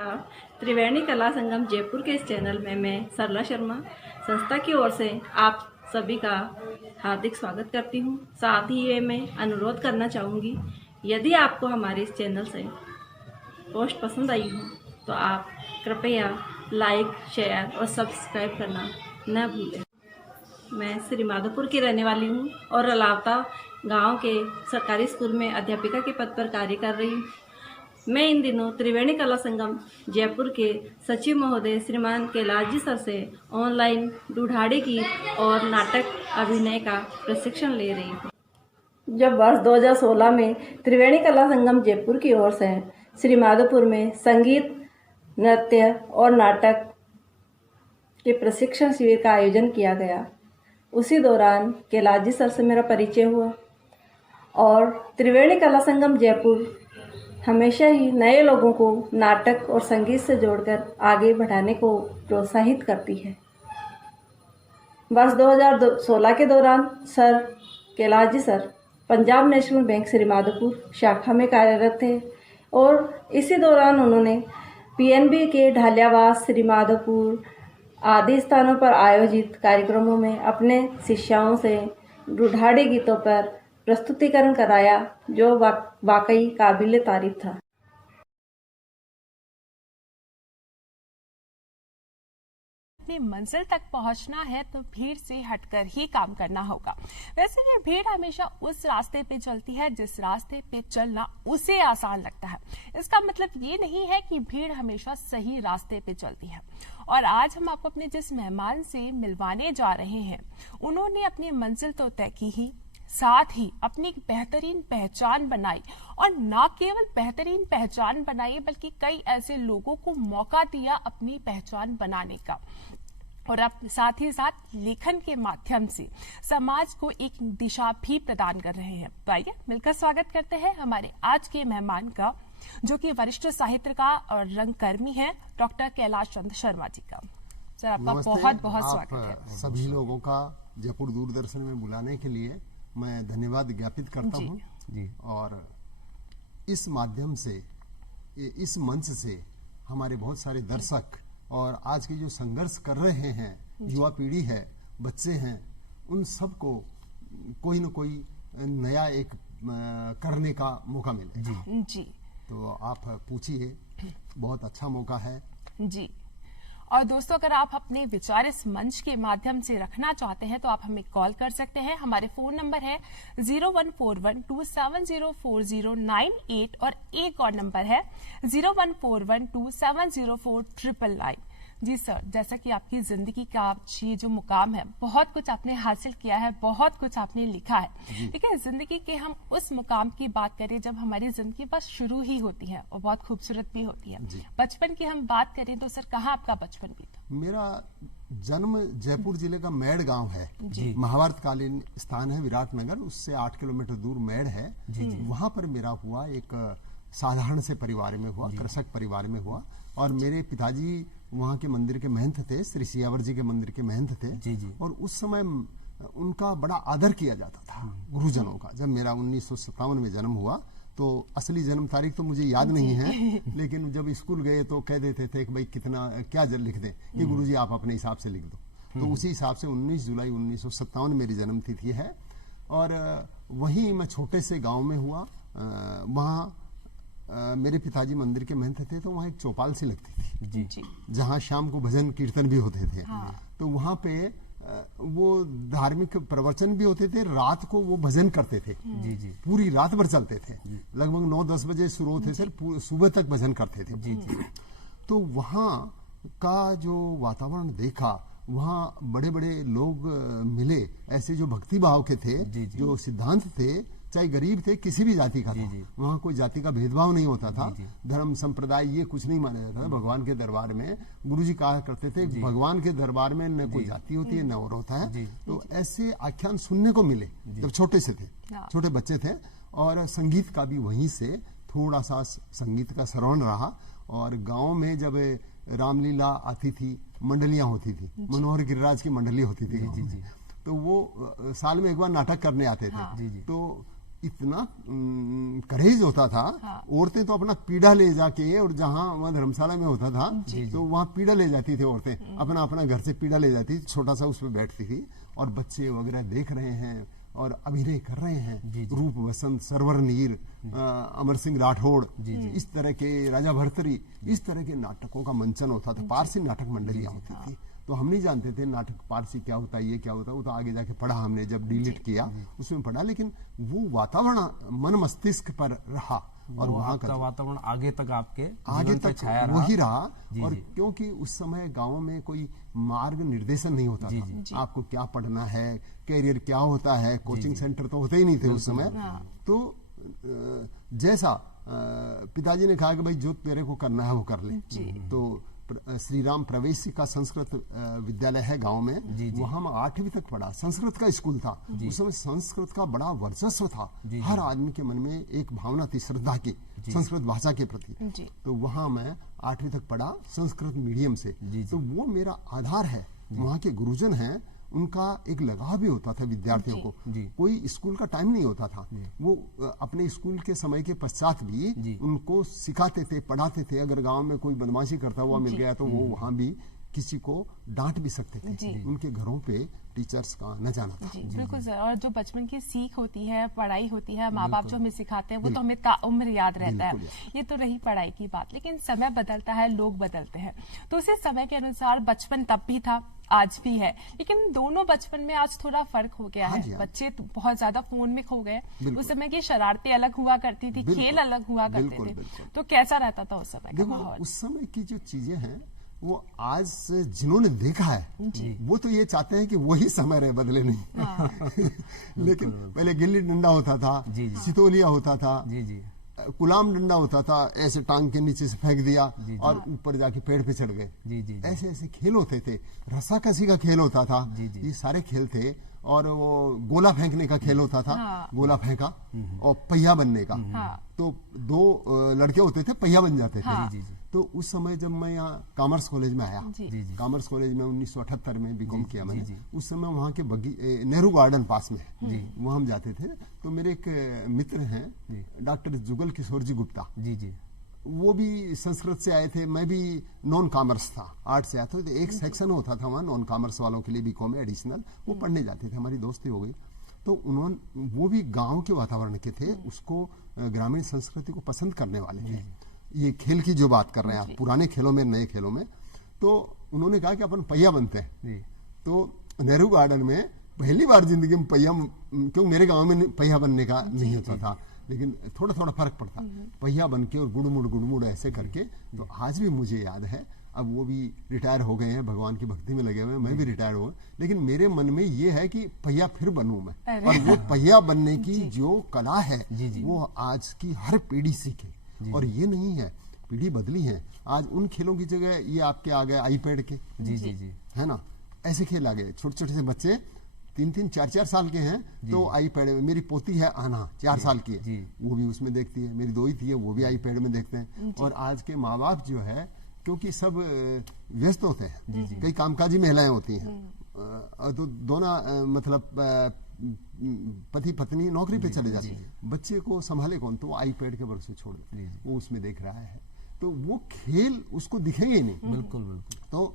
नमस्कार। त्रिवेणी कला संगम जयपुर के इस चैनल में मैं सरला शर्मा संस्था की ओर से आप सभी का हार्दिक स्वागत करती हूं। साथ ही ये मैं अनुरोध करना चाहूँगी, यदि आपको हमारे इस चैनल से पोस्ट पसंद आई हो तो आप कृपया लाइक, शेयर और सब्सक्राइब करना न भूलें। मैं श्री माधोपुर की रहने वाली हूँ और रलावता गांव के सरकारी स्कूल में अध्यापिका के पद पर कार्य कर रही हूँ। मैं इन दिनों त्रिवेणी कला संगम जयपुर के सचिव महोदय श्रीमान कैलाश जी सर से ऑनलाइन दुढ़ाड़ी गीत और नाटक अभिनय का प्रशिक्षण ले रही हूँ। जब वर्ष 2016 में त्रिवेणी कला संगम जयपुर की ओर से श्री माधोपुर में संगीत, नृत्य और नाटक के प्रशिक्षण शिविर का आयोजन किया गया, उसी दौरान कैलाश जी सर से मेरा परिचय हुआ और त्रिवेणी कला संगम जयपुर हमेशा ही नए लोगों को नाटक और संगीत से जोड़कर आगे बढ़ाने को प्रोत्साहित करती है। वर्ष 2016 के दौरान sir Kailash ji sir Punjab National Bank Shri Madhopur शाखा में कार्यरत थे और इसी दौरान उन्होंने पीएनबी के ढालियावास, श्री माधोपुर आदि स्थानों पर आयोजित कार्यक्रमों में अपने शिष्याओं से दुढ़ाड़ी गीतों पर प्रस्तुतिकरण कराया, जो वाकई काबिले तारीफ था। अपनी मंजिल तक पहुंचना है तो भीड़ से हटकर ही काम करना होगा। वैसे भी भीड़ हमेशा उस रास्ते पे चलती है जिस रास्ते पे चलना उसे आसान लगता है। इसका मतलब ये नहीं है कि भीड़ हमेशा सही रास्ते पे चलती है। और आज हम आपको अपने जिस मेहमान से मिलवाने जा रहे हैं, उन्होंने अपनी मंजिल तो तय की ही, साथ ही अपनी एक बेहतरीन पहचान बनाई और न केवल बेहतरीन पहचान बनाई बल्कि कई ऐसे लोगों को मौका दिया अपनी पहचान बनाने का। और अब साथ ही साथ लेखन के माध्यम से समाज को एक दिशा भी प्रदान कर रहे हैं। तो आइए मिलकर स्वागत करते हैं हमारे आज के मेहमान का, जो कि वरिष्ठ साहित्यकार और रंगकर्मी हैं, डॉक्टर कैलाश चंद्र शर्मा जी का। सर, आपका बहुत बहुत स्वागत है। सभी लोगों का जयपुर दूरदर्शन में बुलाने के लिए मैं धन्यवाद ज्ञापित करता हूँ जी। और इस माध्यम से, इस मंच से हमारे बहुत सारे दर्शक और आज के जो संघर्ष कर रहे हैं, युवा पीढ़ी है, बच्चे हैं, उन सबको कोई न कोई नया एक करने का मौका मिले जी। तो आप पूछिए, बहुत अच्छा मौका है जी। और दोस्तों, अगर आप अपने विचार इस मंच के माध्यम से रखना चाहते हैं तो आप हमें कॉल कर सकते हैं। हमारे फोन नंबर है 0141270409 और एक और नंबर है 0141270499। जी सर, जैसा कि आपकी जिंदगी का ये जो मुकाम है, बहुत कुछ आपने हासिल किया है, बहुत कुछ आपने लिखा है, ठीक है। जिंदगी के हम उस मुकाम की बात करें जब हमारी जिंदगी बस शुरू ही होती है और बहुत खूबसूरत भी होती है। बचपन की हम बात करें तो सर, कहाँ आपका बचपन बीता? मेरा जन्म जयपुर जिले का मैड़ गांव है, महाभारतकालीन स्थान है विराटनगर, उससे 8 किलोमीटर दूर मैड़ है। वहां पर मेरा हुआ, एक साधारण से परिवार में हुआ, कृषक परिवार में हुआ। और मेरे पिताजी वहाँ के मंदिर के महंत थे, श्री सियावर जी के मंदिर के महंत थे। और उस समय उनका बड़ा आदर किया जाता था, गुरुजनों का। जब मेरा 1957 में जन्म हुआ, तो असली जन्म तारीख तो मुझे याद नहीं है, लेकिन जब स्कूल गए तो कह देते थे कि भाई कितना क्या लिख दें, कि गुरुजी आप अपने हिसाब से लिख दो। तो उसी हिसाब से 19 जुलाई 1957 मेरी जन्म तिथि है। और वहीं मैं छोटे से गाँव में हुआ। वहाँ मेरे पिताजी मंदिर के महंत थे, तो वहाँ एक चौपाल सी लगती थी जी, जहाँ शाम को भजन कीर्तन भी होते थे। तो वहाँ पे वो धार्मिक प्रवचन भी होते थे, रात को वो भजन करते थे पूरी रात भर चलते थे। लगभग 9-10 बजे शुरू होते थे, सुबह तक भजन करते थे तो वहाँ का जो वातावरण देखा, वहाँ बड़े बड़े लोग मिले, ऐसे जो भक्ति भाव के थे, जो सिद्धांत थे, चाहे गरीब थे, किसी भी जाति का था। वहाँ कोई जाति का भेदभाव नहीं होता था। धर्म संप्रदाय ये कुछ नहीं माना जाता था। भगवान के दरबार में गुरुजी कहा करते थे, भगवान के दरबार में न कोई जाति होती है न और होता है। तो ऐसे आख्यान सुनने को मिले जब छोटे से थे, छोटे बच्चे थे। और संगीत का भी वहीं से थोड़ा सा संगीत का श्रवण रहा। और गाँव में जब रामलीला आती थी, मंडलियां होती थी, मनोहर गिरिराज की मंडली होती थी, तो वो साल में एक बार नाटक करने आते थे। तो इतना करेज होता था। औरतें तो अपना पीढ़ा ले जाके, और जहां वहां धर्मशाला में होता था तो वहां पीढ़ा ले जाती थी औरतें, अपना अपना घर से पीढ़ा ले जाती थी, छोटा सा उसमें बैठती थी और बच्चे वगैरह देख रहे हैं और अभिनय कर रहे हैं। रूप बसंत, सरवर नीर, अमर सिंह राठौड़, इस तरह के, राजा भर्तरी, इस तरह के नाटकों का मंचन होता था। पारसी नाटक मंडलियां होती थी। तो हम नहीं जानते थे नाटक पारसी क्या होता है, ये क्या होता है। वो तो आगे जाके पढ़ा हमने, जब डीलिट किया उसमें पढ़ा। लेकिन वो वातावरण मन मस्तिष्क पर रहा और वहाँ का वातावरण आगे तक आपके आगे तक छाया वही रहा। और क्योंकि उस समय गाँव में कोई मार्ग निर्देशन नहीं होता था, आपको क्या पढ़ना है, कैरियर क्या होता है, कोचिंग सेंटर तो होते ही नहीं थे उस समय। तो जैसा पिताजी ने कहा कि भाई जो तेरे को करना है वो कर ले। तो श्री राम प्रवेशी का संस्कृत विद्यालय है गांव में, वहां मैं 8वीं तक पढ़ा। संस्कृत का स्कूल था उस समय, संस्कृत का बड़ा वर्चस्व था। हर आदमी के मन में एक भावना थी श्रद्धा की संस्कृत भाषा के प्रति। तो वहां मैं 8वीं तक पढ़ा संस्कृत मीडियम से। तो वो मेरा आधार है। वहां के गुरुजन हैं, उनका एक लगाव भी होता था विद्यार्थियों को। कोई स्कूल का टाइम नहीं होता था, वो अपने स्कूल के समय के पश्चात भी उनको सिखाते थे, पढ़ाते थे। अगर गांव में कोई बदमाशी करता हुआ मिल गया तो वो वहां भी किसी को डांट भी सकते थे। उनके घरों पे टीचर्स का न जाना था। बिल्कुल सर। और जो बचपन की सीख होती है, पढ़ाई होती है, माँ बाप जो हमें सिखाते हैं वो तो हमें ताउम्र याद रहता है। ये तो रही पढ़ाई की बात। लेकिन समय बदलता है, लोग बदलते हैं, तो उसी समय के अनुसार बचपन तब भी था, आज भी है। लेकिन दोनों बचपन में आज थोड़ा फर्क हो गया है। बच्चे तो बहुत ज्यादा फोन में खो गए। उस समय की शरारतें अलग हुआ करती थी, खेल अलग हुआ करते थे। तो कैसा रहता था उस समय का माहौल? उस समय की जो चीजें हैं वो आज से जिन्होंने देखा है वो तो ये चाहते हैं कि वही समय रहे, बदले नहीं। लेकिन पहले गिल्ली डंडा होता था, सितोलिया होता था, गुलाम डंडा होता था, ऐसे टांग के नीचे से फेंक दिया और ऊपर जाके पेड़ पे चढ़ गए। ऐसे ऐसे खेल होते थे। रस्साकसी का खेल होता था, ये सारे खेल थे। और वो गोला फेंकने का खेल होता था, गोला फेंका, और पहिया बनने का। तो 2 लड़के होते थे, पहिया बन जाते थे। तो उस समय जब मैं यहाँ कॉमर्स कॉलेज में आया, कॉमर्स कॉलेज में 1978 में बीकॉम किया मैंने। उस समय वहाँ के नेहरू गार्डन पास में है, वहाँ हम जाते थे। तो मेरे एक मित्र हैं डॉक्टर जुगल किशोर जी गुप्ता, वो भी संस्कृत से आए थे। मैं भी नॉन कॉमर्स था, आर्ट से आया था। तो एक सेक्शन होता था वहाँ नॉन कॉमर्स वालों के लिए बीकॉम में एडिशनल, वो पढ़ने जाते थे। हमारी दोस्ती हो गई। तो उन्होंने, वो भी गांव के वातावरण के थे, उसको ग्रामीण संस्कृति को पसंद करने वाले थे। ये खेल की जो बात कर रहे हैं आप, पुराने खेलों में, नए खेलों में, तो उन्होंने कहा कि अपन पहिया बनते हैं। तो नेहरू गार्डन में पहली बार जिंदगी में पहिया, क्यों मेरे गांव में पहिया बनने का नहीं होता था, लेकिन थोड़ा थोड़ा फर्क पड़ता। पहिया बन के और गुड़मुड़ ऐसे करके। तो आज भी मुझे याद है। अब वो भी रिटायर हो गए हैं, भगवान की भक्ति में लगे हुए हैं, मैं भी रिटायर हुआ। लेकिन मेरे मन में ये है कि पहिया फिर बनूं मैं। और वो पहिया बनने की जो कला है वो आज की हर पीढ़ी सीखे। और ये नहीं है, पीढ़ी बदली है। आज उन खेलों की जगह ये आपके आ गए आईपैड के, है ना, ऐसे खेल आ गए। छोटे छोटे से बच्चे 3-3, 4-4 साल के हैं तो आईपैड में। मेरी पोती है आना, 4 साल की है, वो भी उसमें देखती है। मेरी 2 ही थी है, वो भी आईपैड में देखते हैं। और आज के माँ बाप जो है, क्योंकि सब व्यस्त होते हैं, कई कामकाजी महिलाएं होती हैं, तो दोनों मतलब पति पत्नी नौकरी पे चले जाते हैं, बच्चे को संभाले कौन? तो वो आईपैड के भरोसे छोड़ दे, वो उसमें देख रहा है। तो वो खेल उसको दिखेंगे ही नहीं। बिल्कुल। तो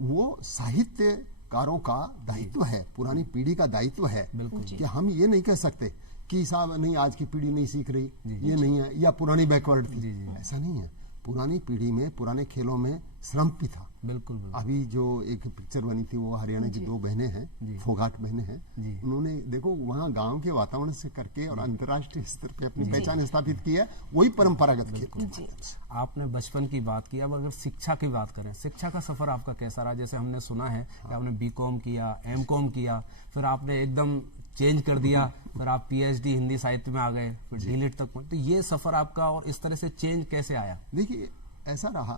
वो साहित्यकारों का दायित्व है, पुरानी पीढ़ी का दायित्व है कि हम ये नहीं कह सकते कि साहब नहीं आज की पीढ़ी नहीं सीख रही, ये नहीं है, या पुरानी बैकवर्ड थी। ऐसा नहीं है। पुरानी पीढ़ी में, पुराने खेलों में श्रम भी था। बिल्कुल। अभी जो एक पिक्चर बनी थी, वो हरियाणा की 2 बहनें हैं, फोगाट बहनें हैं। उन्होंने देखो वहाँ गांव के वातावरण से करके और अंतर्राष्ट्रीय स्तर पे अपनी पहचान स्थापित की है। वही परंपरागत खेल। आपने बचपन की बात की, अब अगर शिक्षा की बात करें, शिक्षा का सफर आपका कैसा रहा? जैसे हमने सुना है कि आपने बीकॉम किया, एमकॉम किया, फिर आपने एकदम चेंज कर दिया, फिर आप पीएचडी हिंदी साहित्य में आ गए, फिर डीलिट तक पहुंचे। तो ये सफर आपका और इस तरह से चेंज कैसे आया? देखिए, ऐसा रहा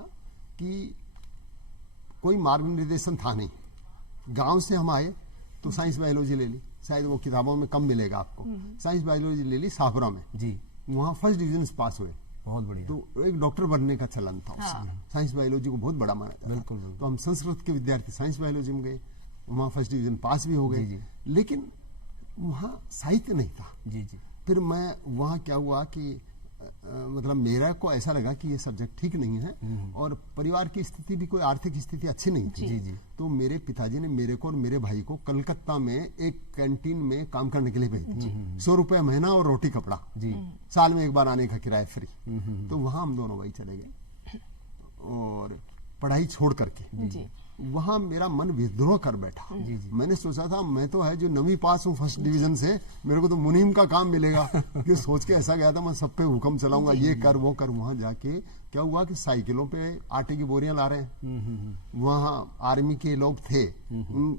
कि कोई मार्गनिर्देशन था नहीं। गांव से हम आए तो साइंस बायोलॉजी ले ली, शायद वो किताबों में कम मिलेगा आपको। साइंस बायोलॉजी ले ली शाहपुरा में, वहाँ फर्स्ट डिवीजन पास हुए, बहुत बढ़िया। तो एक डॉक्टर बनने का चलन था उस समय। साइंस बायोलॉजी को बहुत बड़ा माना जाता। बिल्कुल। तो हम संस्कृत के विद्यार्थी साइंस बायोलॉजी में गए, वहाँ फर्स्ट डिवीजन पास भी हो गए। लेकिन वहाँ साहित्य नहीं था। फिर मैं वहाँ क्या हुआ कि मतलब मेरा को ऐसा लगा कि ये सब्जेक्ट ठीक नहीं है और परिवार की स्थिति भी कोई आर्थिक स्थिति अच्छी नहीं थी। तो मेरे पिताजी ने मेरे को और मेरे भाई को कलकत्ता में एक कैंटीन में काम करने के लिए भेज दिया। 100 रुपया महीना और रोटी कपड़ा, साल में एक बार आने का किराया फ्री। तो वहां हम दोनों भाई चले गए और पढ़ाई छोड़ करके वहां मेरा मन विद्रोह कर बैठा। मैंने सोचा था मैं तो है जो 9वीं पास हूँ फर्स्ट डिवीजन से, मेरे को तो मुनीम का काम मिलेगा। ये सोच के ऐसा गया था मैं सब पे हुक्म चलाऊंगा, ये कर वो कर। वहां जाके क्या हुआ कि साइकिलों पे आटे की बोरियां ला रहे हैं। वहाँ आर्मी के लोग थे,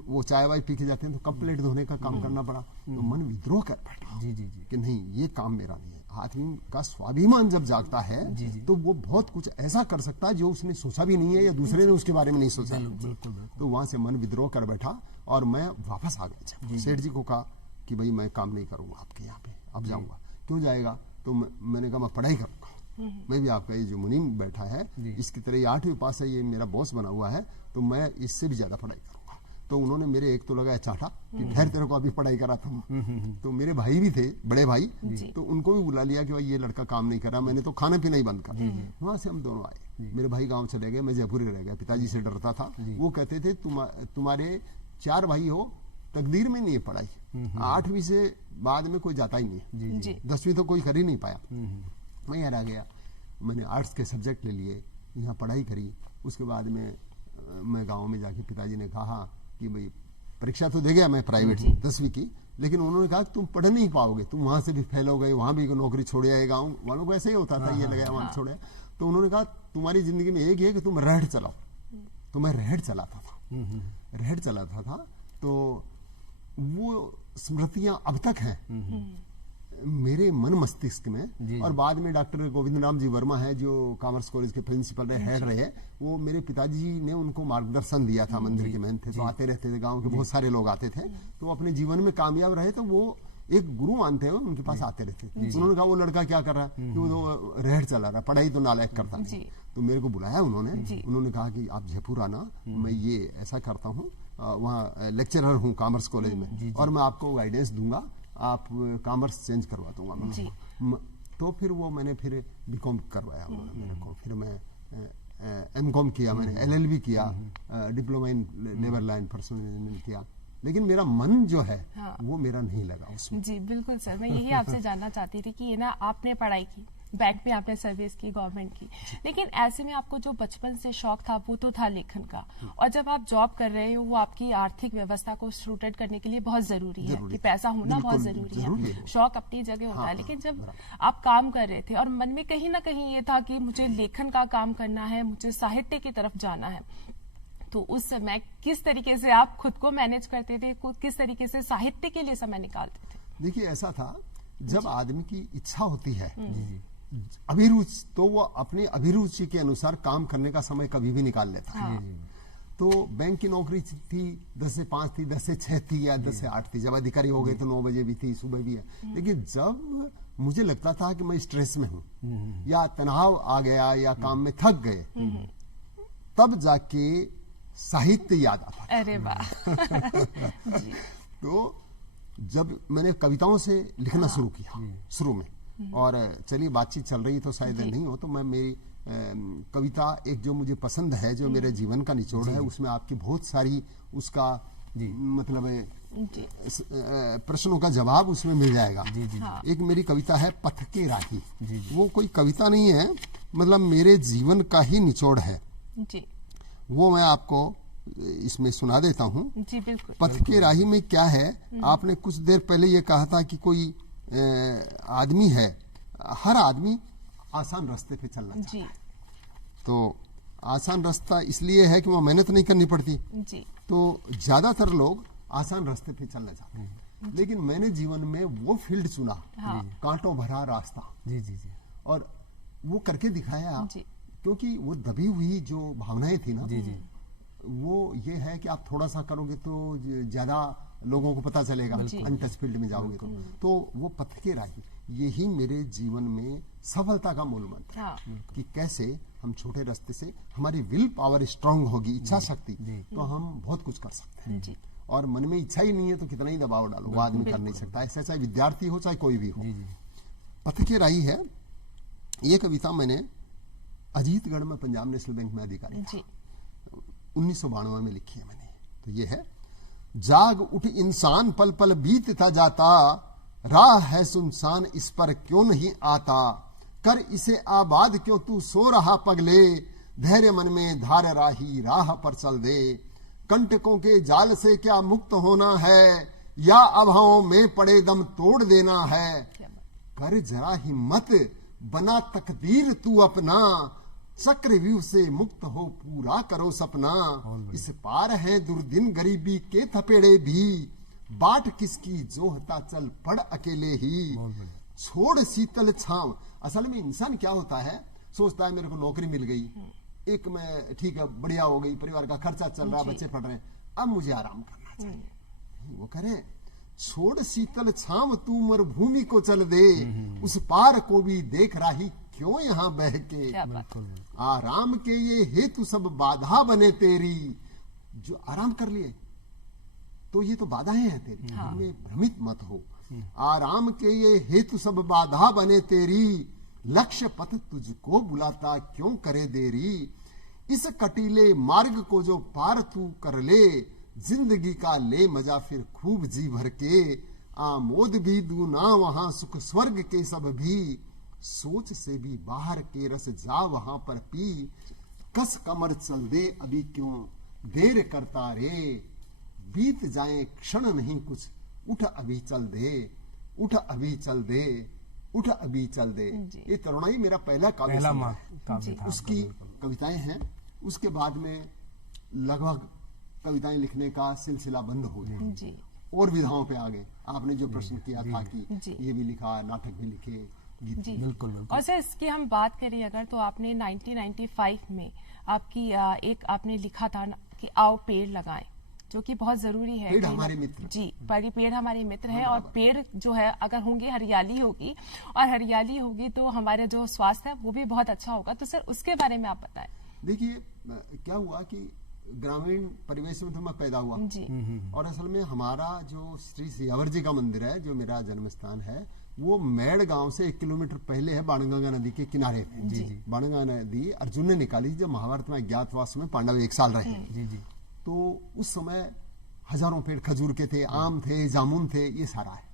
वो चाय वाय पी के जाते हैं तो कप प्लेट धोने का काम करना पड़ा। तो मन विद्रोह कर बैठा कि नहीं ये काम मेरा नहीं है। आदमी का स्वाभिमान जब जागता है तो वो बहुत कुछ ऐसा कर सकता है जो उसने सोचा भी नहीं है या दूसरे ने उसके बारे में नहीं सोचा। तो वहां से मन विद्रोह कर बैठा और मैं वापस आ गया। सेठ जी को कहा कि भाई मैं काम नहीं करूंगा आपके यहाँ पे, अब जाऊंगा। क्यों जाएगा? तो मैंने कहा मैं पढ़ाई करूंगा, मैं भी आपका ये जो मुनीम बैठा है इसकी तरह 8वीं पास है, ये मेरा बॉस बना हुआ है, तो मैं इससे भी ज्यादा पढ़ाई करूंगा। तो उन्होंने मेरे एक तो लगाया चाटा कि ठहर तेरे को अभी पढ़ाई कराता हूँ। तो मेरे भाई भी थे, बड़े भाई, तो उनको भी बुला लिया कि भाई ये लड़का काम नहीं कर रहा। मैंने तो खाना पीना ही बंद कर दिया। वहां से हम दोनों आए, मेरे भाई गांव चले गए, मैं जयपुर रह गया। पिताजी से डरता था, वो कहते थे तुम्हारे 4 भाई हो, तकदीर में नहीं है पढ़ाई। 8वीं से बाद में कोई जाता ही नहीं है, 10वीं तो कोई कर ही नहीं पाया। मैं यहाँ रह गया, मैंने आर्ट्स के सब्जेक्ट ले लिए, यहाँ पढ़ाई करी। उसके बाद में मैं गाँव में जाके पिताजी ने कहा कि भाई परीक्षा तो दे गया मैं प्राइवेट 10वीं की, लेकिन उन्होंने कहा तुम पढ़ नहीं पाओगे, तुम वहां से भी फेल हो गए, वहां भी नौकरी छोड़े आए। गाँव वालों को ऐसे ही होता था, ये लगाया वहां छोड़े। तो उन्होंने कहा तुम्हारी जिंदगी में एक ही है कि तुम रहड़ चलाओ। तो मैं रहड़ चलाता था। तो वो स्मृतियां अब तक हैं मेरे मन मस्तिष्क में। और बाद में डॉक्टर गोविंद राम जी वर्मा है जो कॉमर्स कॉलेज के प्रिंसिपल रहे, हेड रहे, वो मेरे पिताजी ने उनको मार्गदर्शन दिया था। मंदिर के महंत थे तो आते रहते थे, गांव के बहुत सारे लोग आते थे। तो अपने जीवन में कामयाब रहे तो वो एक गुरु मानते हुए उनके पास आते रहते थे। उन्होंने कहा वो लड़का क्या कर रहा है? वो रहड़ चला रहा है, पढ़ाई तो नालायक करता है। तो मेरे को बुलाया उन्होंने कहा कि आप जयपुर आना, मैं ये ऐसा करता हूँ, वहाँ लेक्चरर हूँ कॉमर्स कॉलेज में, और मैं आपको गाइडेंस दूंगा, आप कॉमर्स चेंज करवा दूंगा। तो फिर वो मैंने फिर बीकॉम करवाया मेरे को। फिर मैं एमकॉम किया, मैंने एलएलबी किया, diploma in labour law and personal management किया। लेकिन मेरा मन जो है वो मेरा नहीं लगा उसमें। जी बिल्कुल सर, मैं यही आपसे जानना चाहती थी कि ये ना आपने पढ़ाई की, बैंक में आपने सर्विस की गवर्नमेंट की, लेकिन ऐसे में आपको जो बचपन से शौक था वो तो था लेखन का, और जब आप जॉब कर रहे हो वो आपकी आर्थिक व्यवस्था को सुटेड करने के लिए बहुत जरूरी है कि पैसा होना बहुत जरूरी है। शौक अपनी जगह होता है, लेकिन जब आप काम कर रहे थे और मन में कहीं ना कहीं ये था कि मुझे लेखन का काम करना है, मुझे साहित्य की तरफ जाना है, तो उस समय किस तरीके से आप खुद को मैनेज करते थे, किस तरीके से साहित्य के लिए समय निकालते थे? देखिए ऐसा था, जब आदमी की इच्छा होती है, अभिरुचि, तो वो अपनी अभिरुचि के अनुसार काम करने का समय कभी भी निकाल लेता है। तो बैंक की नौकरी थी, 10 से 5 थी, 10 से 6 थी या 10 से 8 थी। जब अधिकारी हो गए तो 9 बजे भी थी, सुबह भी है। लेकिन जब मुझे लगता था कि मैं स्ट्रेस में हूँ या तनाव आ गया या काम में थक गए, तब जाके साहित्य याद आता। अरे वाह। तो जब मैंने कविताओं से लिखना शुरू किया शुरू में, और चलिए बातचीत चल रही तो शायद नहीं हो, तो मैं मेरी कविता एक जो मुझे पसंद है, जो मेरे जीवन का निचोड़ है, उसमें आपकी बहुत सारी उसका मतलब प्रश्नों का जवाब उसमें मिल जाएगा। एक मेरी कविता है पथ के राही। वो कोई कविता नहीं है, मतलब मेरे जीवन का ही निचोड़ है। वो मैं आपको इसमें सुना देता हूँ। जी बिल्कुल। पथ के राही में क्या है, आपने कुछ देर पहले ये कहा था कि कोई आदमी है, हर आदमी आसान रास्ते पे चलना चाहता है। तो आसान रास्ता इसलिए है कि वो मेहनत नहीं करनी पड़ती। तो ज्यादातर लोग आसान रास्ते पे चलना चाहते हैं, लेकिन मैंने जीवन में वो फील्ड चुना, कांटों भरा रास्ता। और वो करके दिखाया, क्योंकि वो दबी हुई जो भावनाएं थी ना, वो ये है कि आप थोड़ा सा करोगे तो ज्यादा लोगों को पता चलेगा, अनटच फील्ड में जाओगे तो वो पथ के राही, यही मेरे जीवन में सफलता का मूल मंत्र है। कि कैसे हम छोटे रास्ते से, हमारी विल पावर स्ट्रांग होगी, इच्छा शक्ति, तो हम बहुत कुछ कर सकते हैं। और मन में इच्छा ही नहीं है तो कितना ही दबाव डालो, वो आदमी कर नहीं सकता। ऐसा चाहे विद्यार्थी हो चाहे कोई भी हो। पथ के राही है ये कविता मैंने अजीतगढ़ में पंजाब नेशनल बैंक में अधिकारी था, 1992 में लिखी है मैंने। तो ये है, जाग उठ इंसान पल पल बीतता जाता, राह है सुनसान इस पर क्यों नहीं आता, कर इसे आबाद क्यों तू सो रहा पगले, धैर्य मन में धार राही राह पर चल दे, कंटकों के जाल से क्या मुक्त होना है, या अभावों में पड़े दम तोड़ देना है, कर जरा हिम्मत बना तकदीर तू अपना, चक्रव्यूह से मुक्त हो पूरा करो सपना, इस पार है दुर्दिन गरीबी के थपेड़े भी, बाट किसकी जोहता चल पड़ अकेले ही, छोड़ शीतल छांव। असल में इंसान क्या होता है, सोचता है मेरे को नौकरी मिल गई, एक मैं ठीक है बढ़िया हो गई, परिवार का खर्चा चल रहा, बच्चे पढ़ रहे हैं, अब मुझे आराम करना चाहिए। वो करे, छोड़ शीतल छांव तू मरुभूमि को चल दे, उस पार को भी देख राही क्यों यहाँ बह के, आराम के ये हेतु सब बाधा बने तेरी, जो आराम कर लिए तो ये तो बाधाएं हैं तेरी, इनमें भ्रमित मत हो, आराम के ये हेतु सब बाधा बने तेरी, लक्ष्य पथ तुझको बुलाता क्यों करे देरी, इस कटीले मार्ग को जो पार तू कर ले, जिंदगी का ले मजा फिर खूब जी भर के, आमोद भी दूना वहां सुख स्वर्ग के सब भी, सोच से भी बाहर के रस जा वहां पर पी, कस कमर चल दे अभी क्यों देर करता रे, बीत जाए क्षण नहीं कुछ उठ अभी चल दे, उठ अभी चल दे, उठ अभी चल दे। ये तरुणाई मेरा पहला काव्य था, उसकी कविताएं हैं। उसके बाद में लगभग कविताएं लिखने का सिलसिला बंद हो गया और विधाओं पे आ गए। आपने जो प्रश्न किया था कि ये भी लिखा, नाटक भी लिखे, गीत भी। बिल्कुल। और सर इसकी हम बात करें अगर, तो आपने 1995 में आपकी एक आपने लिखा था कि आओ पेड़ लगाएं, जो कि बहुत जरूरी है। पेड़ हमारे मित्र जी, पेड़ हमारे मित्र हैं, और पेड़ जो है अगर होंगे हरियाली होगी, और हरियाली होगी तो हमारे जो स्वास्थ्य है वो भी बहुत अच्छा होगा। तो सर उसके बारे में आप बताएं। देखिए क्या हुआ कि ग्रामीण परिवेश में तो मैं पैदा हुआ जी। और असल में हमारा जो श्री सियावर जी का मंदिर है, जो मेरा जन्म स्थान है, वो मेड़ गांव से 1 किलोमीटर पहले है, बाणगंगा नदी के किनारे पे। बाणगंगा नदी अर्जुन ने निकाली जब महाभारत में अज्ञातवास में पांडव 1 साल रहे। तो उस समय हजारों पेड़ खजूर के थे, आम थे, जामुन थे, ये सारा है।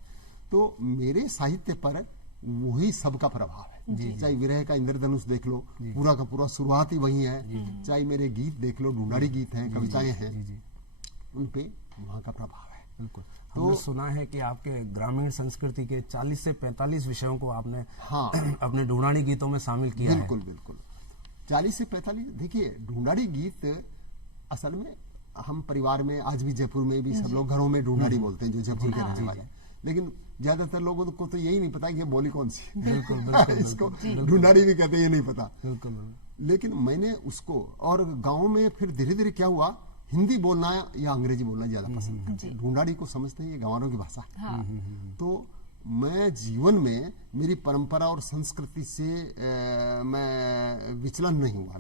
तो मेरे साहित्य पर वही सबका प्रभाव है। चाहे विरह का इंद्रधनुष देख लो, पूरा का पूरा शुरुआत ही वही है। चाहे मेरे गीत देख लो, ढूंढाड़ी गीत हैं, कविताएं हैं, उन पे वहाँ का प्रभाव है। बिल्कुल। तो हमने सुना है कि आपके ग्रामीण संस्कृति के 40 से 45 विषयों को आपने अपने ढूंढाड़ी गीतों में शामिल किया है। बिल्कुल 40 से 45। देखिए ढूंढाड़ी गीत असल में हम परिवार में, आज भी जयपुर में भी सब लोग घरों में ढूंढाड़ी बोलते हैं, जो जयपुर के रहने वाले हैं। लेकिन ज्यादातर लोगों को तो यही नहीं पता कि ये बोली कौन सी। बिल्कुल इसको ढूंढाड़ी भी कहते हैं, ये नहीं पता। लेकिन मैंने उसको, और गाँव में फिर धीरे धीरे क्या हुआ, हिंदी बोलना या अंग्रेजी बोलना ज्यादा पसंद करते हैं। ढूंढाड़ी को समझते हैं ये गंवारों की भाषा। तो मैं जीवन में मेरी परंपरा और संस्कृति से मैं विचलन नहीं हुआ,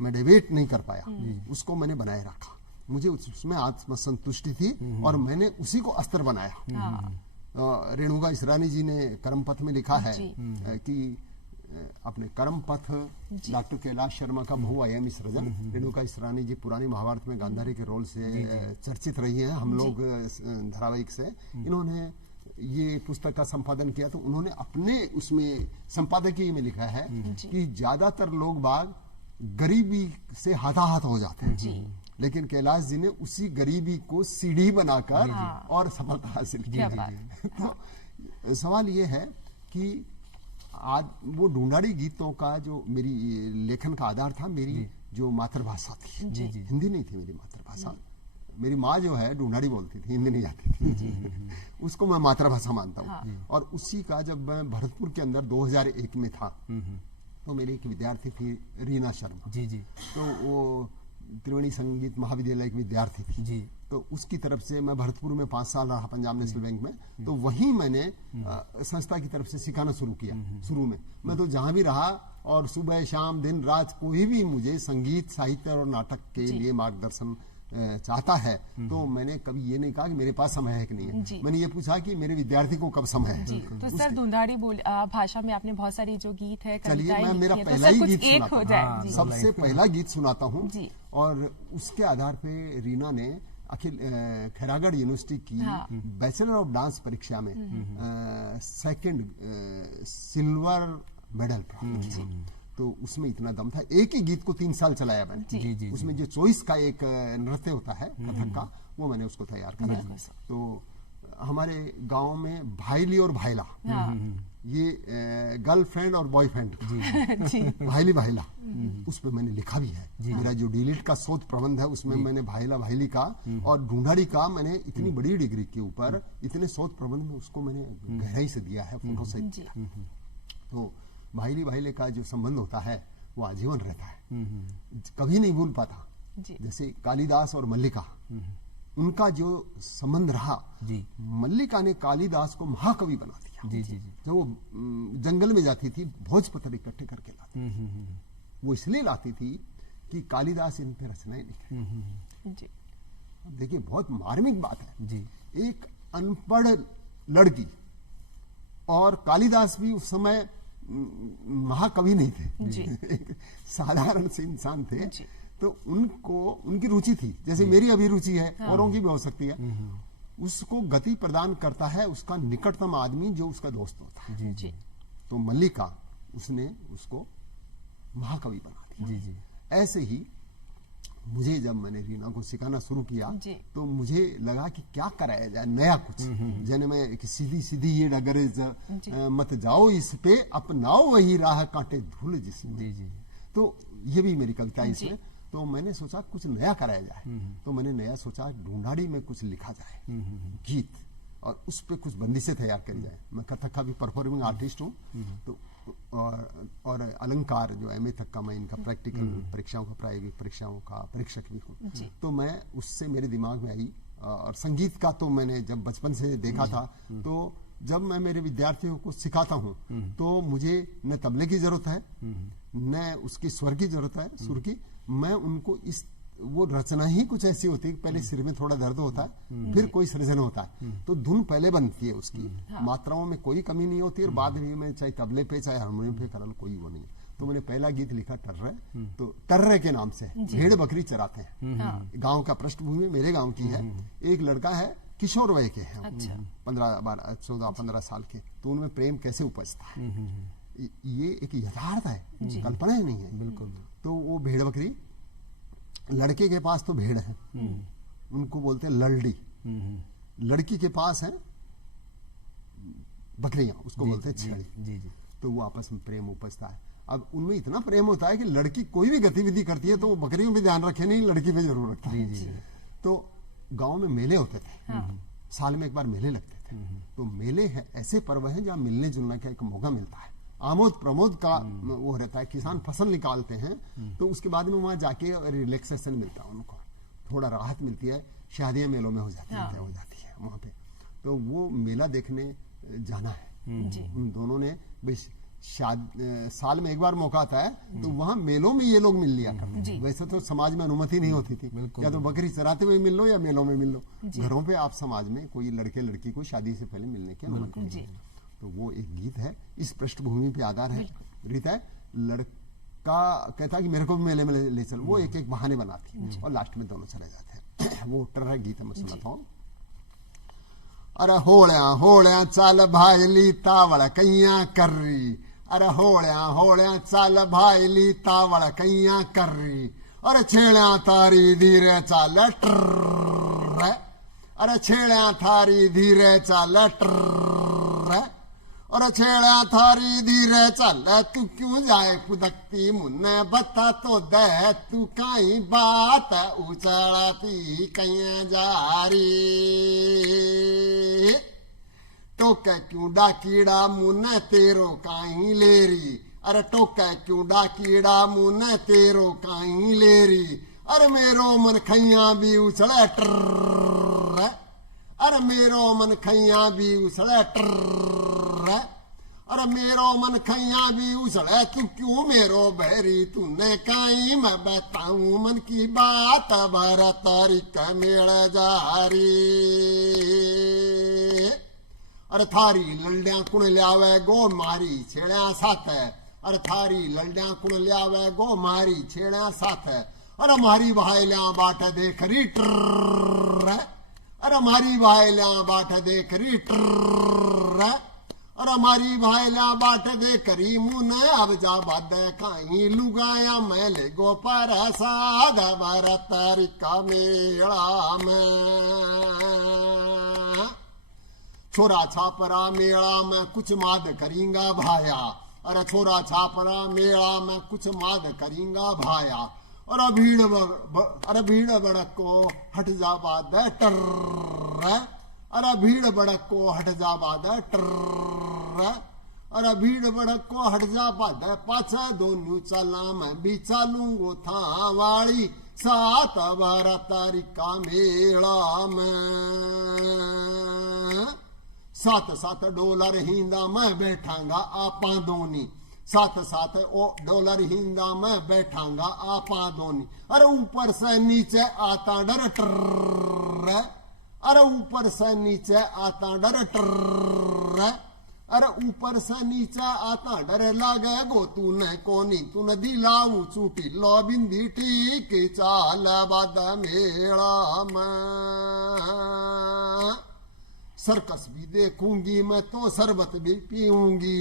मैं डेविएट नहीं कर पाया, उसको मैंने बनाए रखा। मुझे उसमें आत्मसंतुष्टि थी और मैंने उसी को अस्त्र बनाया। रेणुका इसरानी जी ने कर्म पथ में लिखा है कि अपने कर्म पथ डॉक्टर कैलाश शर्मा का बहुआयामी सृजन। रेणुका इसरानी जी पुरानी महाभारत में गांधारी के रोल से चर्चित रही है, हम लोग धारावाहिक से। इन्होंने ये पुस्तक का संपादन किया, तो उन्होंने अपने उसमें संपादकीय में लिखा है कि ज्यादातर लोग बाग गरीबी से हाथाहाथ हो जाते हैं, लेकिन कैलाश जी ने उसी गरीबी को सीढ़ी बनाकर और सफलता हासिल की। तो सवाल ये है कि आज वो ढूंढाड़ी गीतों का जो मेरी लेखन का आधार था, मेरी जो मातृभाषा थी, हिंदी नहीं थी मेरी मातृभाषा। मेरी माँ जो है ढूंढाड़ी बोलती थी, हिंदी नहीं आती थी। उसको मैं मातृभाषा मानता हूँ। और उसी का जब मैं भरतपुर के अंदर 2001 में था, तो मेरी एक विद्यार्थी थी रीना शर्मा। तो वो त्रिवेणी संगीत महाविद्यालय की विद्यार्थी थी। तो उसकी तरफ से मैं भरतपुर में 5 साल रहा, पंजाब नेशनल बैंक में। तो वहीं मैंने संस्था की तरफ से सिखाना शुरू किया। शुरू में मैं तो जहां भी रहा, और सुबह शाम दिन रात कोई भी मुझे संगीत, साहित्य और नाटक के लिए मार्गदर्शन चाहता है तो मैंने कभी ये नहीं कहा कि मेरे पास समय है कि नहीं है, मैंने ये पूछा कि मेरे विद्यार्थी को कब समय है। जी, तो सर धुंधाड़ी भाषा में आपने बहुत सारी जो गीत है, चलिए मैं मेरा तो पहला ही गीत एक सुनाता हो हूँ। जाए। जी। सबसे पहला गीत सुनाता हूँ जी। और उसके आधार पे रीना ने अखिल खैरागढ़ यूनिवर्सिटी की बैचलर ऑफ डांस परीक्षा में सेकंड सिल्वर मेडल प्राप्त किया। तो उसमें इतना दम था, एक ही गीत को 3 साल चलाया मैंने। उसमें जो चॉइस का एक नृत्य होता है कथक का, वो मैंने उसको तैयार करा। तो हमारे गांव में भाईली और भाईला, ये गर्लफ्रेंड और बॉयफ्रेंड, भाईली भाईला, उस पे मैंने लिखा भी है। मेरा जो डीलिट का शोध प्रबंध है उसमें मैंने भाईला भाईली का और ढूंढाड़ी का, मैंने इतनी बड़ी डिग्री के ऊपर इतने शोध प्रबंध में उसको मैंने गहराई से दिया है, फोटो से दिया। तो भाईली भाईले का जो संबंध होता है वो आजीवन रहता है, कभी नहीं भूल पाता। जैसे कालिदास और मल्लिका, उनका जो संबंध रहा, मल्लिका ने कालिदास को महाकवि बना दिया। जब वो जंगल में जाती थी भोजपत्र इकट्ठे करके लाती, वो इसलिए लाती थी कि कालिदास इन पे रचनाएं लिखे। देखिए बहुत मार्मिक बात है। एक अनपढ़ लड़की, और कालिदास भी उस समय महाकवि नहीं थे, साधारण से इंसान थे। तो उनको उनकी रुचि थी, जैसे मेरी अभी रुचि है, औरों की भी हो सकती है। उसको गति प्रदान करता है उसका निकटतम आदमी जो उसका दोस्त होता है। तो मल्लिका, उसने उसको महाकवि बना दिया। ऐसे ही मुझे जब मैंने रीना को सिखाना शुरू किया तो मुझे लगा कि क्या कराया जाए नया कुछ। जने मैं सीधी सीधी ये डगरे मत जाओ इस पे, अपनाओ वही राह कांटे धूल जिसमें। तो ये भी मेरी कविता है इसमें। तो मैंने सोचा कुछ नया कराया जाए। तो मैंने नया सोचा ढूंढाड़ी में कुछ लिखा जाए गीत, और उस पे कुछ बंदिशें तैयार करी जाए। मैं कथक का भी परफॉर्मिंग आर्टिस्ट हूँ, तो और अलंकार जो MA तक का मैं इनका प्रैक्टिकल परीक्षाओं का, प्रायोगिक परीक्षाओं का परीक्षक भी हूँ। तो मैं उससे मेरे दिमाग में आई। और संगीत का तो मैंने जब बचपन से देखा था, तो जब मैं मेरे विद्यार्थियों को सिखाता हूँ तो मुझे न तबले की जरूरत है न उसकी स्वर की जरूरत है, सुर की। मैं उनको वो रचना ही कुछ ऐसी होती है, पहले सिर में थोड़ा दर्द होता है, फिर कोई सृजन होता है, तो धुन पहले बनती है उसकी, मात्राओं में कोई कमी नहीं होती, और बाद में चाहे तबले पे चाहे हारमोनियम पे करना कोई वो नहीं। तो मैंने पहला गीत लिखा टर्रे। तो टर्रे के नाम से भेड़ बकरी चराते हैं, गांव का पृष्ठभूमि मेरे गांव की है। एक लड़का है, किशोर वय के हैं, 14-15 साल के, तो उनमें प्रेम कैसे उपजता है, ये एक यथार्थ है, कल्पना ही नहीं है बिल्कुल। तो वो भेड़ बकरी, लड़के के पास तो भेड़ है, उनको बोलते हैं ललडी, लड़की के पास है बकरियां, उसको बोलते हैं छेड़ी। तो वो आपस में प्रेम उपजता है। अब उनमें इतना प्रेम होता है कि लड़की कोई भी गतिविधि करती है तो वो बकरियों पे ध्यान रखे नहीं, लड़की पे जरूर रखता है। तो गांव में मेले होते थे, साल में एक बार मेले लगते थे। तो मेले है ऐसे पर्व है जहाँ मिलने जुलने का एक मौका मिलता है, आमोद प्रमोद का वो रहता है। किसान फसल निकालते हैं तो उसके बाद में वहां जाके रिलैक्सेशन मिलता है, उनको थोड़ा राहत मिलती है। शादियां मेलों में हो जाती है वहां पे। तो वो मेला देखने जाना है। उन दोनों ने साल में एक बार मौका आता है, तो वहां मेलों में ये लोग मिल लिया करते। वैसे तो समाज में अनुमति नहीं होती थी, या तो बकरी चराते हुए मिल लो या मेलों में मिल लो। घरों पे आप समाज में कोई लड़के लड़की को शादी से पहले मिलने की अनुमति नहीं। तो वो एक गीत है, इस पृष्ठभूमि पे आधार है। रीता है, लड़का कहता है कि मेरे को भी मेले में ले चल, वो एक एक बहाने बनाती है और लास्ट में दोनों चले जाते हैं। वो टर्रा गीत है, मैं सुनाता हूँ। अरे होड़िया होड़िया चल भाईली तावड़ कैया कर्री, अरे होड़िया होड़िया चल भाईली तावड़ कैया कर्री, अरे छेड़िया तारी धीरे चल ट्र, अरे छेड़िया थारी धीरे चल ट्र, अरे छेड़िया थारी धीरे चल, तू क्यों जाए पुदकती मुन्ने बता तो दे, तू कहीं बात उचड़ती कैया जारी, टोके क्यों डाकीड़ा मुन्ने तेरो काहीं लेरी, अरे टोके क्यों डाकीड़ा मुन्ने तेरो काहीं लेरी, अरे मेरो मन खैया भी उछड़े ट्र, अरे मेरो मन खैया भी उछड़े ट्र, अरे मेरो मन खैया भी उछले तू क्यों मेरो बहरी तूने कहीं मैं बताऊं मन की बात भर तारीख मेल जारी अरे थारी लल्डिया कुण लियावे गो मारी छेड़िया साथ अरे थारी लल्डिया कुण लियावे गो मारी छेड़िया साथ अरे मारी भाईल्या बाट देख री ट्र अरे मारी भाईल्या बाट देख री ट्र अरे मारी भाईल्या बाट देख री मुन अब जा बाद कहीं लुगाया मैले गो पर साध भर तारिका मेला में छोरा छापरा मेला में कुछ माद करेंगा भाया अरे छोरा छापरा मेला में कुछ माद करेंगा भाया अरे भीड़ बड़क को हट जा बाद टर अरे भीड़ बड़क को हट जा बाद टर अरे भीड़ बड़क को हट जा बाद पाछा दोनों चला मैं भी चालूंगो था वाली 7 12 तारीखा मेला में 7 डॉलर हिंदा मैं बैठांगा आपा दोनी 7 डॉलर हिंदा मैं बैठांगा आपा दोनी अरे ऊपर से नीचे आता डर ट्र अरे ऊपर से नीचे आता डर ट्र अरे ऊपर से नीचे आता डर लागे गो तूने कोनी तूने दिलाऊ चूटी लो बिंदी ठीक चाल बाद मेला में सर्कस भी देखूंगी मैं तो शरबत भी पीऊंगी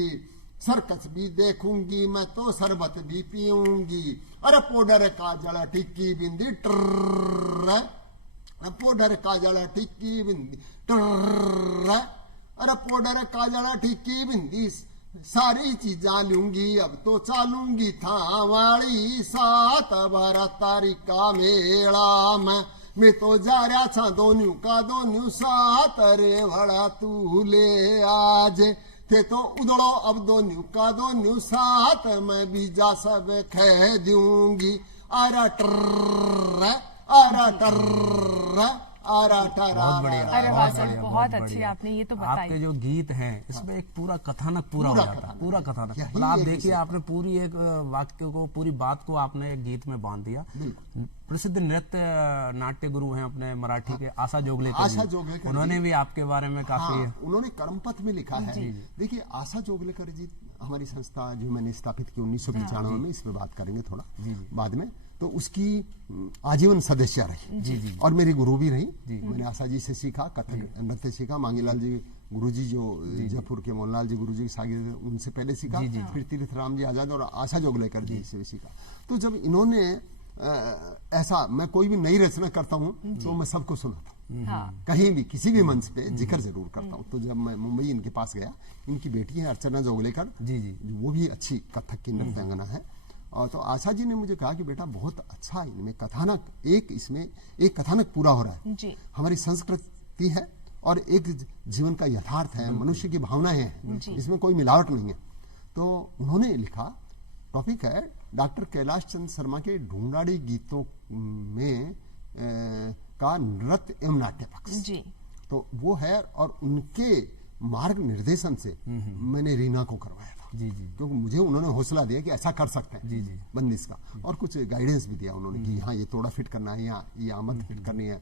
सर्कस भी देखूंगी मैं तो शरबत भी पीऊंगी अरे पाउडर का जला टिक्की बिंदी ट्र पाउडर का जला टिक्की बिंदी ट्र अरे पाउडर का जला टिक्की बिंदी सारी चीजा लूंगी अब तो चालूंगी था वाली 7 12 तारीखा मेला में मैं तो जा रहा था दोन्यू का दोन्यू 7 रे भड़ा तू ले आज थे तो उदड़ो अब दोन्यू का दोन्यू 7 मैं भी जा सब कह दूंगी आरा ट्र आरा ट्र आरा टरा अरे वाह सर, बहुत अच्छी आपने ये तो बताई। आपके जो गीत हैं इसमें एक पूरा कथानक पूरा हो जाता है, पूरा कथानक। मतलब आप देखिए आपने पूरी एक वाक्य को, पूरी बात को आपने एक गीत में बांध दिया। प्रसिद्ध नृत्य नाट्य गुरु हैं अपने मराठी के आशा जोगलेकर, उन्होंने भी आपके बारे में काफी उन्होंने कर्मपथ में लिखा है। देखिए आशा जोगलेकर जी हमारी संस्था जो मैंने स्थापित की 1995 में, इसमें बात करेंगे थोड़ा बाद में, तो उसकी आजीवन सदस्य रही और मेरी गुरु भी रही। मैंने आशा जी से सीखा, कथक नृत्य सीखा। मांगीलाल जी गुरुजी जो जयपुर के मोहनलाल जी गुरुजी के शागिर्द, उनसे पहले सीखा। फिर तीर्थराम जी आजाद और आशा जोगलेकर जी से भी सीखा। तो जब इन्होंने ऐसा, मैं कोई भी नई रचना करता हूँ तो मैं सबको सुनाता हूँ, कहीं भी किसी भी मंच पे जिक्र जरूर करता हूँ। तो जब मैं मुंबई इनके पास गया, इनकी बेटी है अर्चना जोगलेकर, वो भी अच्छी कथक की नृत्यांगना है। और तो आशा जी ने मुझे कहा कि बेटा बहुत अच्छा इनमें कथानक, इसमें एक कथानक पूरा हो रहा है, हमारी संस्कृति है और एक जीवन का यथार्थ है, मनुष्य की भावनाएं हैं, इसमें कोई मिलावट नहीं है। तो उन्होंने लिखा, टॉपिक है डॉक्टर कैलाश चंद्र शर्मा के ढूंढाड़ी गीतों में का नृत्य एवं नाट्य पक्ष। तो वो है, और उनके मार्ग निर्देशन से मैंने रीना को करवाया था, क्योंकि मुझे उन्होंने हौसला दिया कि ऐसा कर सकते हैं बंदिश का, और कुछ गाइडेंस भी दिया उन्होंने कि यहाँ ये थोड़ा फिट करना है, यहाँ ये आमद फिट करनी है,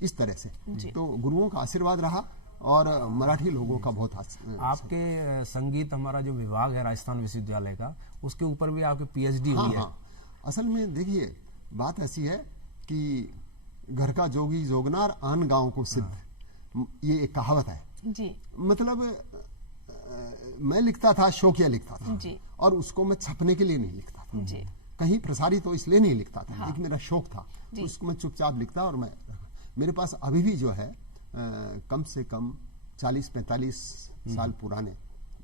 इस तरह से। तो गुरुओं का आशीर्वाद रहा और मराठी लोगों का बहुत आपके संगीत, हमारा जो विभाग है राजस्थान विश्वविद्यालय का, उसके ऊपर भी आपकी पीएचडी हुई है। असल में देखिए बात ऐसी है कि घर का जोगी जोगनार आन गांव को सिद्ध, ये एक कहावत है। मतलब मैं लिखता था, शौकिया लिखता था, और उसको मैं छपने के लिए नहीं लिखता था, कहीं प्रसारित हो इसलिए नहीं लिखता था। एक मेरा शौक था, उसको मैं चुपचाप लिखता। और मेरे पास अभी भी जो है कम से कम 40-45 साल पुराने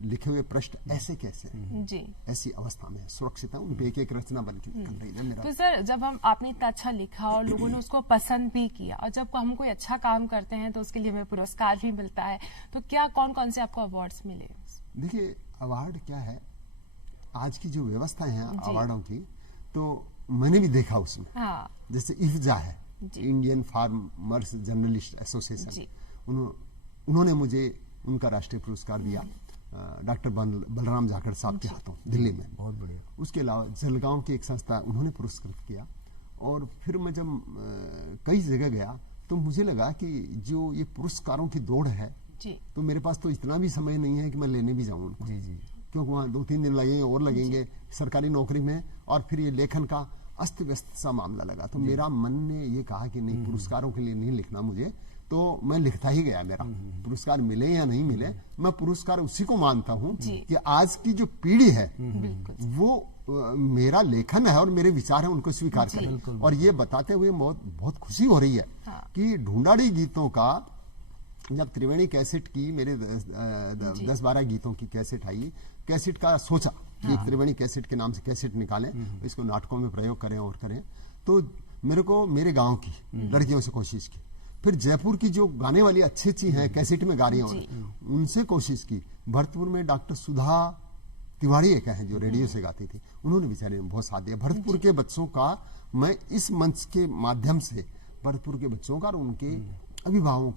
लिखे हुए पृष्ठ ऐसे कैसे ऐसी अवस्था में सुरक्षित है, उन पे एक रचना बन के निकल रही है मेरा। तो सर, जब आपने इतना अच्छा लिखा और लोगों ने उसको पसंद भी किया, और जब हम कोई अच्छा काम करते हैं तो उसके लिए हमें पुरस्कार भी मिलता है, तो क्या कौन कौन से आपको अवार्ड्स मिले? देखिए अवार्ड क्या है, आज की जो व्यवस्था है अवार्डों की, तो मैंने भी देखा उसमें। जैसे इफ्जा है, इंडियन फार्मर्स जर्नलिस्ट एसोसिएशन, उन्होंने मुझे उनका राष्ट्रीय पुरस्कार दिया। डॉक्टर बलराम जाखड़ साहब के हाथों दिल्ली में। बहुत बढ़िया। उसके अलावा जलगांव की एक संस्था उन्होंने पुरस्कृत किया। और फिर मैं जब कई जगह गया तो मुझे लगा कि जो ये पुरस्कारों की दौड़ है जी तो मेरे पास तो इतना भी समय नहीं है कि मैं लेने भी जाऊं उनको। जी जी। क्योंकि वहाँ 2-3 दिन लगेंगे और लगेंगे सरकारी नौकरी में, और फिर ये लेखन का अस्त व्यस्त सा मामला लगा। तो मेरा मन ने ये कहा कि नहीं, पुरस्कारों के लिए नहीं लिखना मुझे, तो मैं लिखता ही गया। मेरा पुरस्कार मिले या नहीं मिले, मैं पुरस्कार उसी को मानता हूँ कि आज की जो पीढ़ी है वो मेरा लेखन है और मेरे विचार है उनको स्वीकार करें। और ये बताते हुए बहुत खुशी हो रही है कि ढूंढाड़ी गीतों का जब त्रिवेणी कैसेट की मेरे 10-12 गीतों की कैसेट आई, कैसेट का सोचा कि एक त्रिवेणी कैसेट के नाम से कैसेट निकालें, इसको नाटकों में प्रयोग करें और करें, तो मेरे को मेरे गांव की लड़कियों से कोशिश की। फिर जयपुर की जो गाने वाली अच्छी हैं कैसेट में गा रही हैं उनसे कोशिश की। भरतपुर में डॉक्टर सुधा तिवारी एक है जो रेडियो से गाती थी, उन्होंने बेचारे ने बहुत साथ दिया। भरतपुर के बच्चों का मैं इस मंच के माध्यम से भरतपुर के बच्चों का और उनके अभिभावकों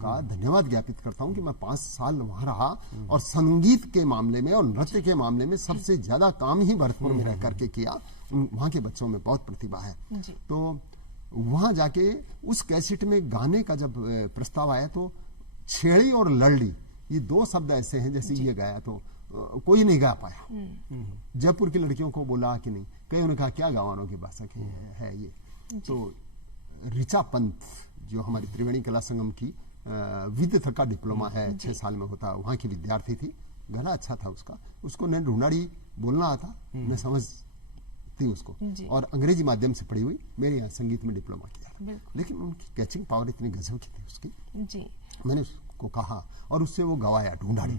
का धन्यवाद ज्ञापित करता हूं कि मैं 5 साल वहां रहा और संगीत के मामले में और नृत्य के मामले में सबसे ज्यादा काम ही भरतपुर में रह करके किया। वहां के बच्चों में बहुत प्रतिभा है। तो वहां जाके उस कैसेट में गाने का जब प्रस्ताव आया तो छेड़ी और लल्डी ये 2 शब्द ऐसे हैं जैसे ये गाया तो कोई नहीं गा पाया। जयपुर की लड़कियों को बोला कि नहीं, कई उन्होंने कहा क्या गवानों की भाषा की है ये। तो ऋचा पंत जो हमारी त्रिवेणी कला संगम की विद्युत का डिप्लोमा है 6 साल में होता, वहां की विद्यार्थी थी, गला अच्छा था उसका, उसको न ढूंढाड़ी बोलना आता न समझती उसको, और अंग्रेजी माध्यम से पढ़ी हुई, मेरे यहाँ संगीत में डिप्लोमा किया, लेकिन उनकी कैचिंग पावर इतनी गजब की थी उसकी जी। मैंने उसको कहा और उससे वो गवाया ढूंढाड़ी।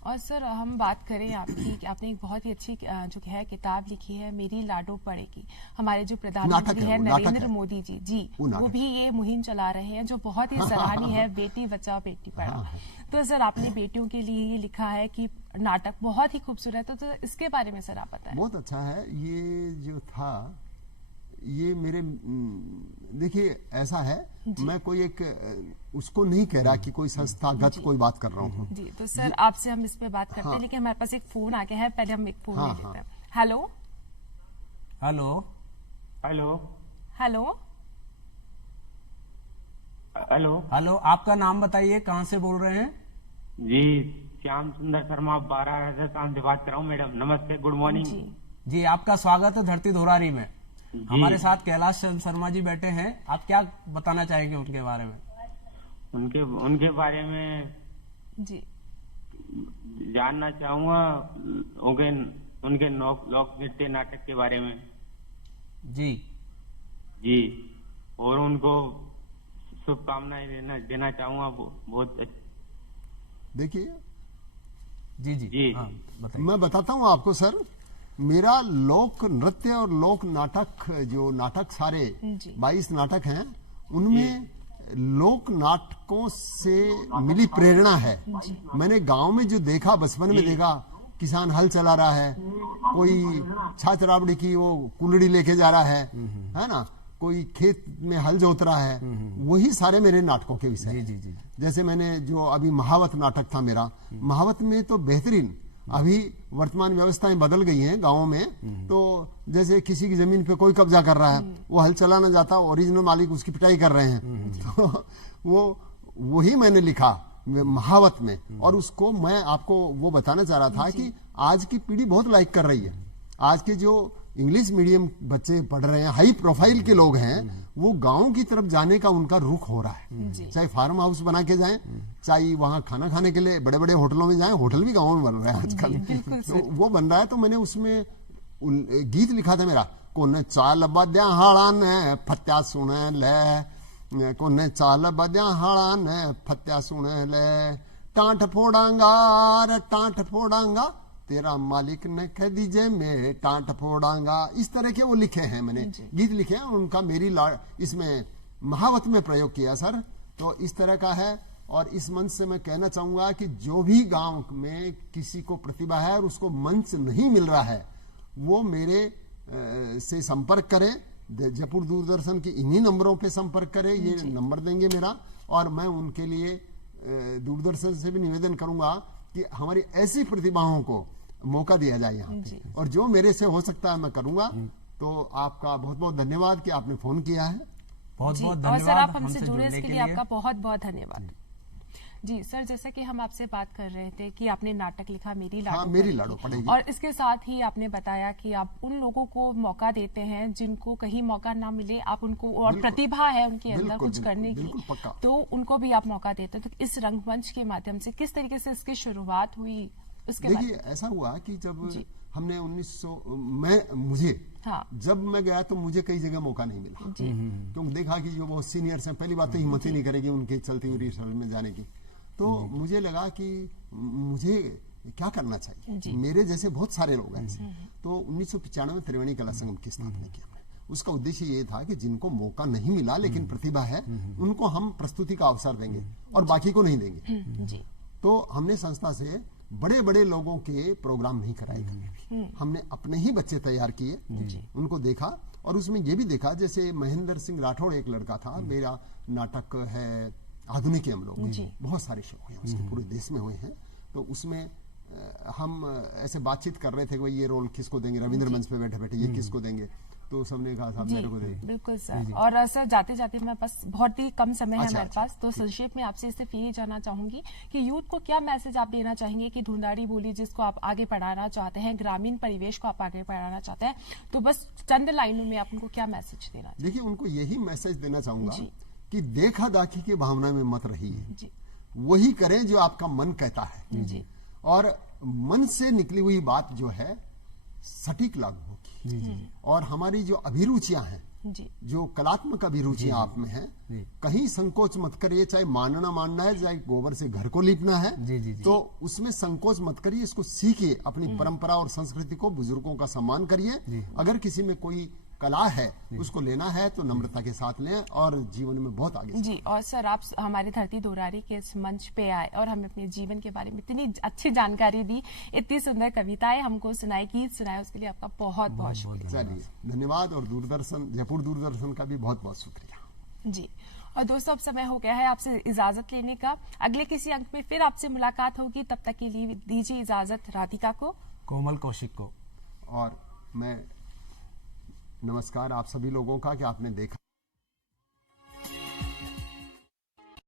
और सर हम बात करें आपकी, आपने एक बहुत ही अच्छी जो है किताब लिखी है मेरी लाडो पढ़ेगी, हमारे जो प्रधानमंत्री है नरेंद्र मोदी जी जी वो भी ये मुहिम चला रहे हैं जो बहुत ही सराहनीय है, बेटी बचाओ बेटी पढ़ाओ। तो सर आपने बेटियों के लिए ये लिखा है कि नाटक बहुत ही खूबसूरत है, तो इसके बारे में सर आप बताएं। बहुत अच्छा है ये जो था, ये मेरे देखिए ऐसा है मैं कोई एक उसको नहीं कह रहा कि कोई संस्थागत कोई बात कर रहा हूँ जी। तो सर आपसे हम इस पे बात करते हैं, लेकिन हमारे पास एक फोन आ गया है, पहले हम एक फोन ले लेते हैं। Hello hello hello hello hello hello, आपका नाम बताइए, कहाँ से बोल रहे हैं? जी श्याम सुंदर शर्मा 12 राजस्थान से बात कर रहा हूँ। मैडम नमस्ते, गुड मॉर्निंग जी। आपका स्वागत है धरती धोरारी में। हमारे साथ कैलाश शर्मा जी बैठे हैं, आप क्या बताना चाहेंगे उनके बारे में? उनके बारे में जी जानना चाहूंगा, उनके लोक नृत्य नाटक के बारे में जी जी, और उनको शुभकामनाएं देना चाहूंगा। बहुत देखिए जी जी हाँ, मैं बताता हूँ आपको सर, मेरा लोक नृत्य और लोक नाटक जो नाटक सारे 22 नाटक हैं उनमें लोक नाटकों से मिली प्रेरणा है। मैंने गांव में जो देखा, बचपन में देखा, किसान हल चला रहा है, कोई छाछ राबड़ी की वो कुल्हड़ी लेके जा रहा है ना, कोई खेत में हल जोत रहा है, वही सारे मेरे नाटकों के विषय। जैसे मैंने जो अभी महावत नाटक था मेरा, महावत में तो बेहतरीन, अभी वर्तमान व्यवस्थाएं बदल गई हैं गांवों में, तो जैसे किसी की जमीन पे कोई कब्जा कर रहा है, वो हल चलाना जाता, ओरिजिनल मालिक उसकी पिटाई कर रहे हैं, तो वही मैंने लिखा महावत में। और उसको मैं आपको वो बताना चाह रहा था कि आज की पीढ़ी बहुत लाइक कर रही है। आज के जो इंग्लिश मीडियम बच्चे पढ़ रहे हैं, हाई प्रोफाइल के लोग हैं, वो गांव की तरफ जाने का उनका रुख हो रहा है। चाहे फार्म हाउस बना के जाएं, चाहे वहां खाना खाने के लिए बड़े बड़े होटलों में जाएं, होटल भी गांव में बन रहे हैं आजकल, तो वो बन रहा है। तो मैंने उसमें गीत लिखा था मेरा, कोने चाल बद्या हाड़ा ने फत्या सुने ले, कोने चाल बद्या हाड़ा ने फत्या सुने ले, टांट फोड़ांगा टांट फोड़ांगा, तेरा मालिक ने कह दीजिए मैं टांट फोड़ांगा। इस तरह के वो लिखे हैं, मैंने गीत लिखे हैं, उनका मेरी इसमें महावत में प्रयोग किया सर। तो इस तरह का है। और इस मंच से मैं कहना चाहूंगा कि जो भी गांव में किसी को प्रतिभा है और उसको मंच नहीं मिल रहा है, वो मेरे से संपर्क करें, जयपुर दूरदर्शन की इन्हीं नंबरों पे संपर्क करें, ये नंबर देंगे मेरा, और मैं उनके लिए दूरदर्शन से भी निवेदन करूंगा कि हमारी ऐसी प्रतिभाओं को मौका दिया जाए यहाँ पे, और जो मेरे से हो सकता है मैं करूंगा। तो आपका बहुत बहुत धन्यवाद कि आपने फोन किया है। बहुत जी, बहुत और धन्यवाद सर आप हमसे हमसे जुड़े जुड़ने इसके के लिए लिए। आपका बहुत बहुत धन्यवाद। जी सर, जैसा कि हम आपसे बात कर रहे थे कि आपने नाटक लिखा मेरी लाडो हाँ, मेरी लाडो पड़ेगी। और इसके साथ ही आपने बताया कि आप उन लोगों को मौका देते हैं जिनको कहीं मौका ना मिले, आप उनको, और प्रतिभा है उनके अंदर बिल्कुल, कुछ करने बिल्कुल, की, पक्का। तो उनको भी आप मौका देते हैं। तो इस रंगमंच के माध्यम से किस तरीके से इसकी शुरुआत हुई, उसके देखिए, ऐसा हुआ कि जब हमने 1900 मुझे हाँ। जब मैं गया तो मुझे कई जगह मौका नहीं मिला, क्योंकि देखा कि जो बहुत सीनियर्स हैं, पहली बात तो हिम्मत ही नहीं करेगी उनके चलती हुई रिहर्सल में जाने की। तो मुझे लगा कि मुझे क्या करना चाहिए, मेरे जैसे बहुत सारे लोग हैं। तो 1995 में त्रिवेणी कला संगम की स्थापना की हमने। उसका उद्देश्य ये था कि जिनको मौका नहीं मिला लेकिन प्रतिभा है, उनको हम प्रस्तुति का अवसर देंगे और बाकी को नहीं देंगे। तो हमने संस्था से बड़े बड़े लोगों के प्रोग्राम नहीं कराए कभी। हमने अपने ही बच्चे तैयार किए, उनको देखा, और उसमें ये भी देखा, जैसे महेंद्र सिंह राठौड़ एक लड़का था, मेरा नाटक है आधुनिक हम लोग, बहुत सारे शो हुए उसके, पूरे देश में हुए हैं। तो उसमें हम ऐसे बातचीत कर रहे थे कि भाई ये रोल किसको देंगे, रविंद्र मंच पे बैठे बैठे ये किसको देंगे। तो सबने कहा साहब मेरे को दे। बिल्कुल सर। और सर जाते जाते मैं बस बहुत ही कम समय है मेरे अच्छा, पास, तो संक्षेप में आपसे सिर्फ यही जानना चाहूंगी कि यूथ को क्या मैसेज आप देना चाहेंगे कि धुंधारी बोली जिसको आप आगे बढ़ाना चाहते हैं, ग्रामीण परिवेश को आप आगे बढ़ाना चाहते हैं, तो बस चंद लाइनों में आप उनको क्या मैसेज देना चाहेंगे? देखिए, उनको यही मैसेज देना चाहूंगा कि देखा दाखी की भावना में मत रहिए, वही करें जो आपका मन कहता है, और मन से निकली हुई बात जो है सटीक लागू होगी। और हमारी जो अभिरुचियां हैं, जो कलात्मक अभिरुचियां आप में हैं, कहीं संकोच मत करिए। चाहे मानना है, चाहे गोबर से घर को लीपना है, तो उसमें संकोच मत करिए, इसको सीखिए। अपनी परंपरा और संस्कृति को, बुजुर्गों का सम्मान करिए। अगर किसी में कोई कला है, उसको लेना है तो नम्रता के साथ लें और जीवन में बहुत आगे जी। और सर आप हमारी धरती दोरारी के इस मंच पे आए और हमें अपने जीवन के बारे में इतनी अच्छी जानकारी दी, इतनी सुंदर कविताएं हमको सुनाई, गीत सुनाए, उसके लिए आपका बहुत बहुत शुक्रिया। चलिए, धन्यवाद। और दूरदर्शन, जयपुर दूरदर्शन का भी बहुत बहुत शुक्रिया। जी। और दोस्तों, अब समय हो गया है आपसे इजाजत लेने का। अगले किसी अंक में फिर आपसे मुलाकात होगी, तब तक के लिए दीजिए इजाजत राधिका को, कोमल कौशिक को। और मैं नमस्कार आप सभी लोगों का कि आपने देखा